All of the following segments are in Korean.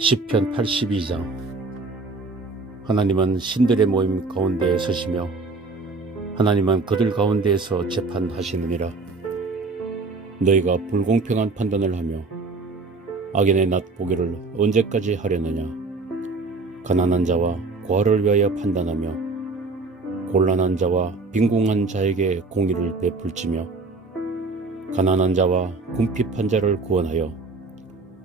1 0편 82장 하나님은 신들의 모임 가운데에 서시며 하나님은 그들 가운데에서 재판하시느니라 너희가 불공평한 판단을 하며 악인의 낮보기를 언제까지 하려느냐 가난한 자와 고아를 위하여 판단하며 곤란한 자와 빈궁한 자에게 공의를 베풀지며 가난한 자와 궁핍한 자를 구원하여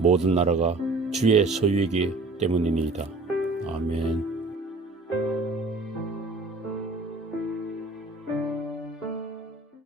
모든 나라가 주의 소유이기 때문이니이다. 아멘.